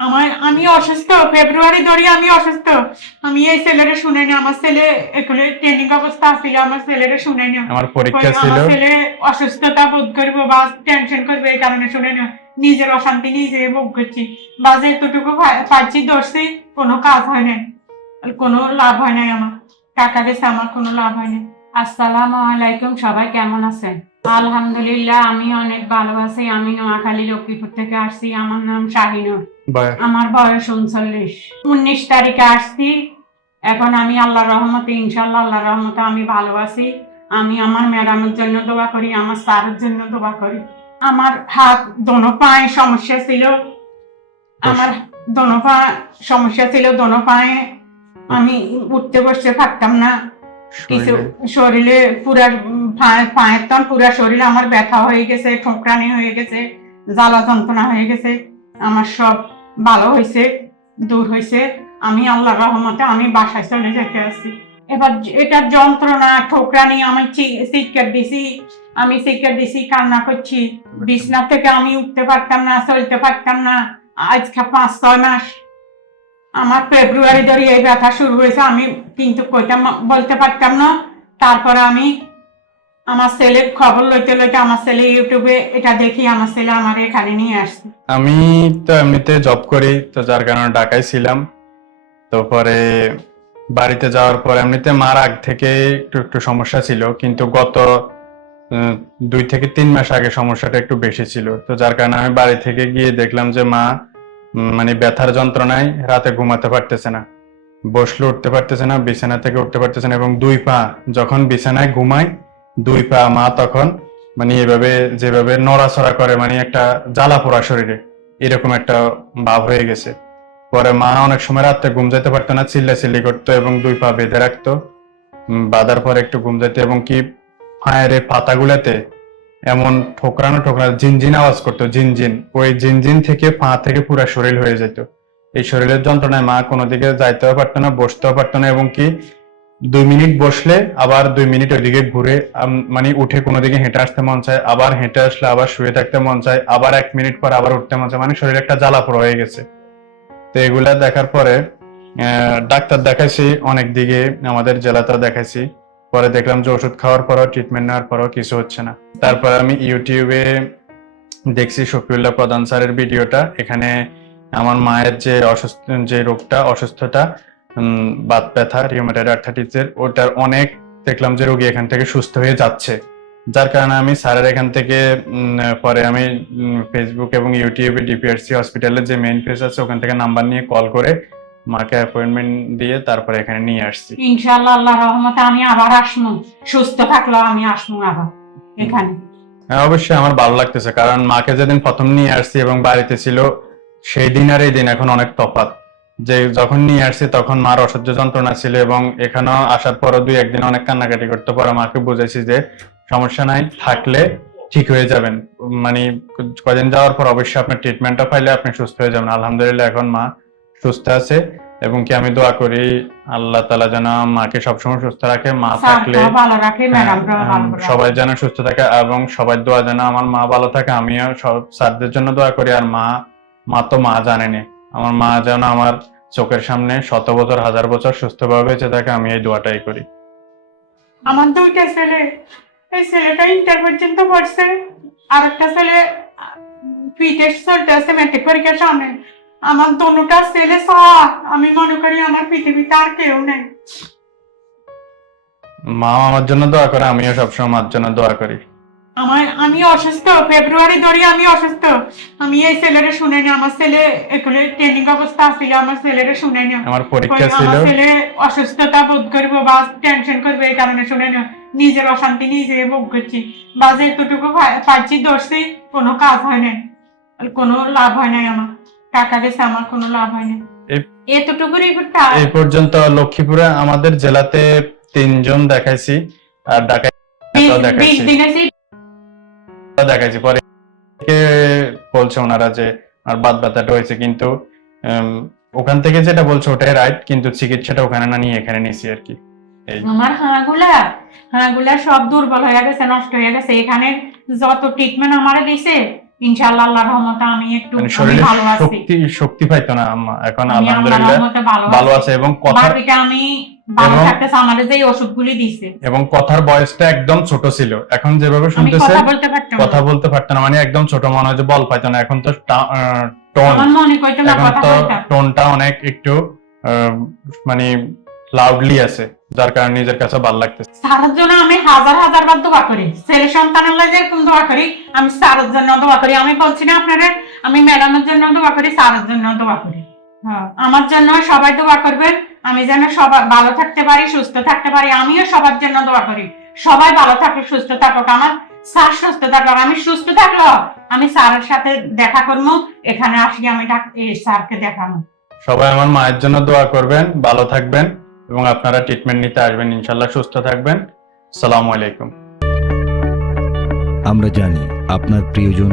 আমার আমি অসুস্থ ফেব্রুয়ারি ধরে আমি অসুস্থ। আমি এই ছেলেরে শুনাইনি আমার ছেলে এখানে ট্রেনিং অবস্থা আছিল আমার ছেলেরে শুনাইনি আমার পরীক্ষা ছিল আমার ছেলে। অসুস্থতা বোধ করব বা টেনশন করবে এই কারণে শুনে না। নিজের অশান্তি নিজে ভোগ করছি। বা যেটুকু পা- পাচ্ছি ধরছি কোনো কাজ হয় না আর কোনো লাভ হয় নাই আমার। টাকা দিয়েছে আমার কোনো লাভ হয় না আসসালামু আলাইকুম সবাই কেমন আছেন? আলহামদুলিল্লাহ আমি অনেক ভালো আছি। আমি নোয়াখালী লক্ষ্মীপুর থেকে আসছি। আমার নাম শাহিনুর। আমার বয়স উনচল্লিশ। উনিশ তারিখে আসছি। এখন আমি আল্লাহ রহমতে ইনশাল্লাহ আল্লাহ রহমতে আমি ভালো আছি। আমি আমার ম্যাডামের জন্য দোয়া করি আমার স্যারের জন্য দোয়া করি। আমার হাত দোনো পায়ে সমস্যা ছিল। আমার দোনো পা সমস্যা ছিল দোনো পায়ে। আমি উঠতে বসতে পারতাম না। কিছু শরীরে- শরীরে পুরা পায়ের তন পুরা শরীরে আমার ব্যথা হয়ে গেছে ঠোকরানি হয়ে গেছে জ্বালা যন্ত্রণা হয়ে গেছে। আমার সব ভালো হয়েছে দূর হয়েছে আমি আল্লাহ রহমতে আমি বাসায় চলে যেতে আসি এবার এটার যন্ত্রণা ঠোকরানি আমি সিটকেট দিছি, আমি সিটকেট দিছি, কান্না করছি। বিছনা থেকে আমি উঠতে পারতাম না, চলতে পারতাম না। আজকে পাঁচ, ছয় মাস। আমার ফেব্রুয়ারি ধরে এই ব্যথা শুরু হয়েছে, আমি কিন্তু কইতাম, বলতে পারতাম না। তারপরে আমি আমার ছেলের খবর লইতে লইতে আমার ছেলে ইউটিউবে এটা দেখি, আমার ছেলে এখানে নিয়ে আসছে। আমি তো এমনিতে জব করি, তো যার কারণে ঢাকায় ছিলাম। তো পরে বাড়িতে যাওয়ার পর এমনিতে মার আগ থেকে একটু একটু সমস্যা ছিল, কিন্তু গত দুই থেকে তিন মাস আগে সমস্যাটা একটু বেশি ছিল। তো যার কারণে আমি বাড়ি থেকে গিয়ে দেখলাম যে মা মানে ব্যথার যন্ত্রণায় রাতে ঘুমাতে পারতেছে না। বসলে উঠতে পারতেছে না, বিছানা থেকে উঠতে পারতেছে না এবং দুই পা যখন বিছানায় ঘুমায় দুই পা মা তখন মানে এভাবে যেভাবে নড়াচড়া করে মানে একটা জ্বালা পোড়া শরীরে, এরকম একটা ভাব হয়ে গেছে। পরে মা অনেক সময় রাত্রে ঘুম যেতে পারতো না চিল্লা চিল্লি করতো এবং দুই পা বেঁধে রাখতো। বাঁধার পরে একটু ঘুম যেত এবং কি ফায়ারের পাতাগুলাতে এমন ঠোকরানো ঠোকরানো ঝিনঝিন আওয়াজ করতো, ঝিনঝিন। ওই ঝিনঝিন থেকে পা থেকে পুরো শরীর হয়ে যেত এই শরীরের যন্ত্রণায় মা কোনো দিকে যাইতেও পারতো না, বসতেও পারতো না এবং কি দুই মিনিট বসলে আবার দুই মিনিট ওইদিকে ঘুরে মানে উঠে কোনো দিকে হেঁটে আসতে মন চায়, আবার হেঁটে আসলে আবার শুয়ে থাকতে মন চায়, আবার এক মিনিট পর আবার উঠতে মন চায় মানে শরীরে একটা জ্বালা পোড়া হয়ে গেছে। তো এগুলা দেখার পরে ডাক্তার দেখাইছি, অনেক দিকে আমাদের জেলাতেও দেখাইছি। পরে দেখলাম যে ওষুধ খাওয়ার পরও ট্রিটমেন্ট নেওয়ার পরও কিছু হচ্ছে না। তারপর আমি ইউটিউবে দেখছি শফিউল্লাহ প্রধান স্যারের ভিডিওটা। এখানে আমার মায়ের যে অসুস্থ, যে রোগটা, অসুস্থতা বাত ব্যথা রিউমেটয়েড আর্থাইটিসের ওটার অনেক দেখলাম যে রোগী এখান থেকে সুস্থ হয়ে যাচ্ছে। যার কারণে আমি স্যারের এখান থেকে পরে আমি ফেসবুক এবং ইউটিউবে ডিপিআরসি হসপিটালের যে মেইন পেজ আছে ওখান থেকে নাম্বার নিয়ে কল করে মাকে অ্যাপয়েন্টমেন্ট দিয়ে তারপরে এখানে নিয়ে আসছি। ইনশাল্লাহ আল্লাহ রহমতে আমি আবার আসমু সুস্থ থাকলেও আমি আসমু আবার এখানে। হ্যাঁ অবশ্যই আমার ভালো লাগতেছে কারণ মাকে যেদিন প্রথম নিয়ে আসছি এবং বাড়িতে ছিল সেই দিন আর এই দিন এখন অনেক তফাৎ। যে যখন নিয়ে আসছি তখন মার অসহ্য যন্ত্রণা ছিল এবং এখানেও আসার পরও দুই একদিন অনেক কান্নাকাটি করতে পরে মাকে বুঝেছি যে সমস্যা নাই থাকলে ঠিক হয়ে যাবেন। মানে কদিন যাওয়ার পর অবশ্যই আপনার ট্রিটমেন্টটা পাইলে আপনি সুস্থ হয়ে যাবেন। আলহামদুলিল্লাহ এখন মা সুস্থ আছে এবং কি আমি দোয়া করি আল্লাহ তালা যেন মাকে সবসময় সুস্থ রাখে মা থাকলে হ্যাঁ। সবাই যেন সুস্থ থাকে এবং সবাই দোয়া যেন আমার মা ভালো থাকে আমিও সব স্যারদের জন্য দোয়া করি আর মা মা তো মা জানেনি। আমার মা যেন আমার চোখের সামনে শত বছর হাজার বছর সুস্থভাবে বেঁচে থাকে আমি এই দোয়াটাই করি। আমার দুইটা ছেলে। এই ছেলেটা ইন্টার পর্যন্ত পড়ছে। আর একটা ছেলে পিটের চলতে আছে মেট্রিক পরীক্ষার সামনে। আমার দোনোটা ছেলে আমি মনে করি আমার পৃথিবীতে আর কেউ নেই। মা আমার জন্য দোয়া করে আমিও সবসময় মার জন্য দোয়া করি। আমার আমি অসুস্থ ফেব্রুয়ারি ধরে আমি অসুস্থ। আমি এই ছেলেরে শুনাইনি আমার ছেলে এখানে ট্রেনিং অবস্থা আমার ছেলেরে শুনাইনি আমার পরীক্ষা ছিল। আমার ছেলে অসুস্থতা বোধ করব বা টেনশন করবে এই কারণে শুনে না। নিজের অশান্তি নিজে ভোগ করছি। বা যেটুকু পা- পাচ্ছি ধরছি কোনো কাজ হয় নাই। কোনো লাভ হয় নাই আমার। টাকা দিয়েছে আমার কোনো লাভ হয় নাই। এতটুকু রিপোর্ট এই পর্যন্ত লক্ষ্মীপুরে আমাদের জেলাতে তিনজন দেখাইছি আর ঢাকায় দেখাইছি। দেখাইছি। পরে বলছে ওনারা যে আর বাদ ব্যথাটা হয়েছে কিন্তু ওখান থেকে যেটা বলছে ওটাই রাইট কিন্তু চিকিৎসাটা ওখানে না নিয়ে এখানে নিছি আর কি। আমার হাঁগুলা হাঁগুলা সব দুর্বল হয়ে গেছে নষ্ট হয়ে গেছে। এখানে যত ট্রিটমেন্ট আমারে দিছে ইনশাআল্লাহ আল্লাহর রহমতে আমি একটু মানে ভালো আছি। শক্তি শক্তি পাইতো না আম্মা। এখন আলহামদুলিল্লাহ ভালো আছে। এবং কথা আমি এবং- কথার বয়সটা একদম ছোট ছিল। এখন যেভাবে শুনতেছে কথা বলতে পারতো না মানে একদম ছোট মনে হয় যে বল পাইতো না। এখন তো টোন। এখন তো টোনটা অনেক একটু মানে লাউডলি আছে যার কারণে নিজের কাছে ভালো লাগতেছে। সারার জন্য আমি হাজার হাজার বার দোয়া করি। ছেলে সন্তানের লাগে দোয়া করি আমি সারার জন্য দোয়া করি। আমি বলছি না আপনারা আমি ম্যাডামের জন্য দোয়া করি সারার জন্য দোয়া করি। আমার জন্য সবাই দোয়া করবেন আমি যেন সবাই ভালো থাকতে পারি সুস্থ থাকতে পারি আমিও সবার জন্য দোয়া করি। সবাই ভালো থাকুক সুস্থ থাকুক আমার স্যার সুস্থ থাকুক আমি সুস্থ থাকল আমি স্যারের সাথে দেখা করব এখানে আসি আমি এই স্যারকে দেখানো সবাই আমার মায়ের জন্য দোয়া করবেন ভালো থাকবেন এবং আপনারা ট্রিটমেন্ট নিতে আসবেন ইনশাল্লাহ সুস্থ থাকবেন। সালামু আলাইকুম। আমরা জানি আপনার প্রিয়জন